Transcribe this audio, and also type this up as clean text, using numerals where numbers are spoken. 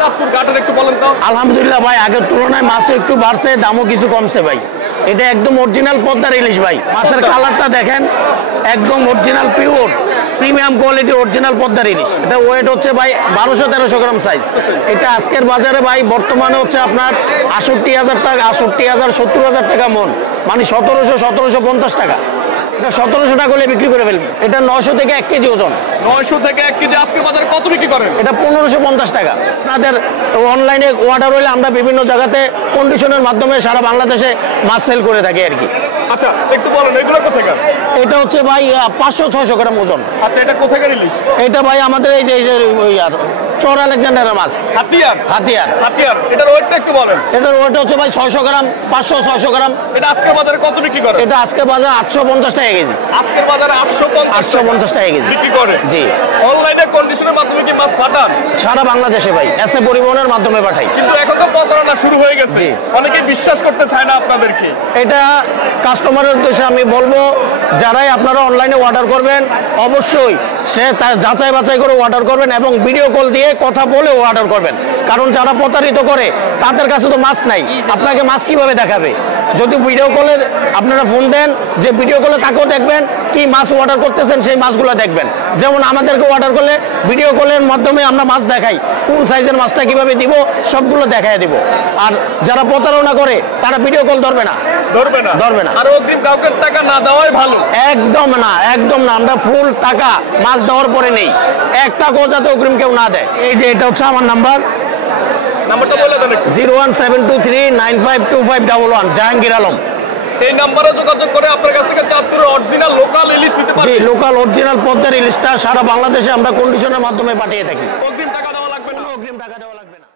চাঁদপুর ঘাটের একটু বলেন তো। আলহামদুলিল্লাহ ভাই, আগের তুলনায় মাছও একটু বাড়ছে, দামও কিছু কমছে ভাই। এটা একদম অরিজিনাল পদ্মার ইলিশ ভাই। মাছের কালারটা দেখেন, একদম অরিজিনাল পিওর প্রিমিয়াম কোয়ালিটির অরিজিনাল পদ্মার ইলিশ। এটা ওয়েট হচ্ছে ভাই 1200-1300 গ্রাম সাইজ। এটা আজকের বাজারে ভাই বর্তমানে হচ্ছে আপনার 68,000 টাকা, 68,000, 70,000 টাকা মন, মানে 1750 টাকা। এটা 1700 টাকা হলে বিক্রি করে ফেলবে। এটা 900 থেকে 1 কেজি ওজন। 900 থেকে 1 কেজি আজকের বাজারে কত বিক্রি করেন? এটা 1550 টাকা। আপনাদের অনলাইনে অর্ডার হলে আমরা বিভিন্ন জায়গাতে কন্ডিশনের মাধ্যমে সারা বাংলাদেশে মাছ সেল করে থাকি আর কি। আচ্ছা একটু বলেন এগুলো কোথাকার? এটা হচ্ছে ভাই 500-600 গ্রাম ওজন। আচ্ছা এটা কোথাকার ইলিশ? এটা ভাই আমাদের এই যে ওই আর চর আলেকজান্ডারের মাছ, হাতিয়ার। হাতিয়ার। হাতিয়ার, এটার ওয়েটটা একটু বলেন। এটার ওয়েট হচ্ছে ভাই 600 গ্রাম, 500-600 গ্রাম। এটা আজকের বাজারে কত বিক্রি করে? এটা আজকে বাজার 850 টাকা কেজি। আজকের বাজারে 850 টাকা কেজি বিক্রি করে। জি। অনলাইনে কন্ডিশনের মাধ্যমে কি মাছ পাঠান? সারা বাংলাদেশে ভাই এসে পরিবহনের মাধ্যমে পাঠাই। কিন্তু এখন তো প্রতারণা শুরু হয়ে গেছে, জি। অনেকে বিশ্বাস করতে চায় না আপনাদেরকে। এটা কাস্টমারের উদ্দেশ্যে আমি বলবো, যারাই আপনারা অনলাইনে অর্ডার করবেন অবশ্যই সে তার যাচাই বাছাই করে অর্ডার করবেন এবং ভিডিও কল দিয়ে কথা বলে অর্ডার করবেন। কারণ যারা প্রতারিত করে তাদের কাছে তো মাছ নাই, আপনাকে মাছ কিভাবে দেখাবে? যদি ভিডিও কলে আপনারা ফোন দেন, যে ভিডিও কলে তাকেও দেখবেন কি মাছ অর্ডার করতেছেন, সেই মাছগুলো দেখবেন। যেমন আমাদেরকে অর্ডার করলে ভিডিও কলের মাধ্যমে আমরা মাছ দেখাই, কোন সাইজের মাছটা কিভাবে দিব সবগুলো দেখাই দিব। আর যারা প্রতারণা করে তারা ভিডিও কল ধরবে না, ধরবে না। আর অগ্রিম কাউকে টাকা না দেওয়াই ভালো। একদম না, একদম না। আমরা ফুল টাকা মাছ দেওয়ার পরে নেই, 1 টাকাও যাতে অগ্রিম কেউ না দেয়। এই যে এটা হচ্ছে আমার নাম্বার, নাম্বারটা বলে দেন। 01723952511, জাহাঙ্গীর আলম। এই নাম্বারে যোগাযোগ করে আপনার কাছ থেকে চাঁদপুরের অরিজিনাল লোকাল ইলিশ নিতে পারবেন। জি, লোকাল অরিজিনাল পদ্মার ইলিশটা সারা বাংলাদেশে আমরা কন্ডিশনের মাধ্যমে পাঠিয়ে থাকি। অগ্রিম টাকা দেওয়া লাগবে না। অগ্রিম টাকা দেওয়া লাগবে না।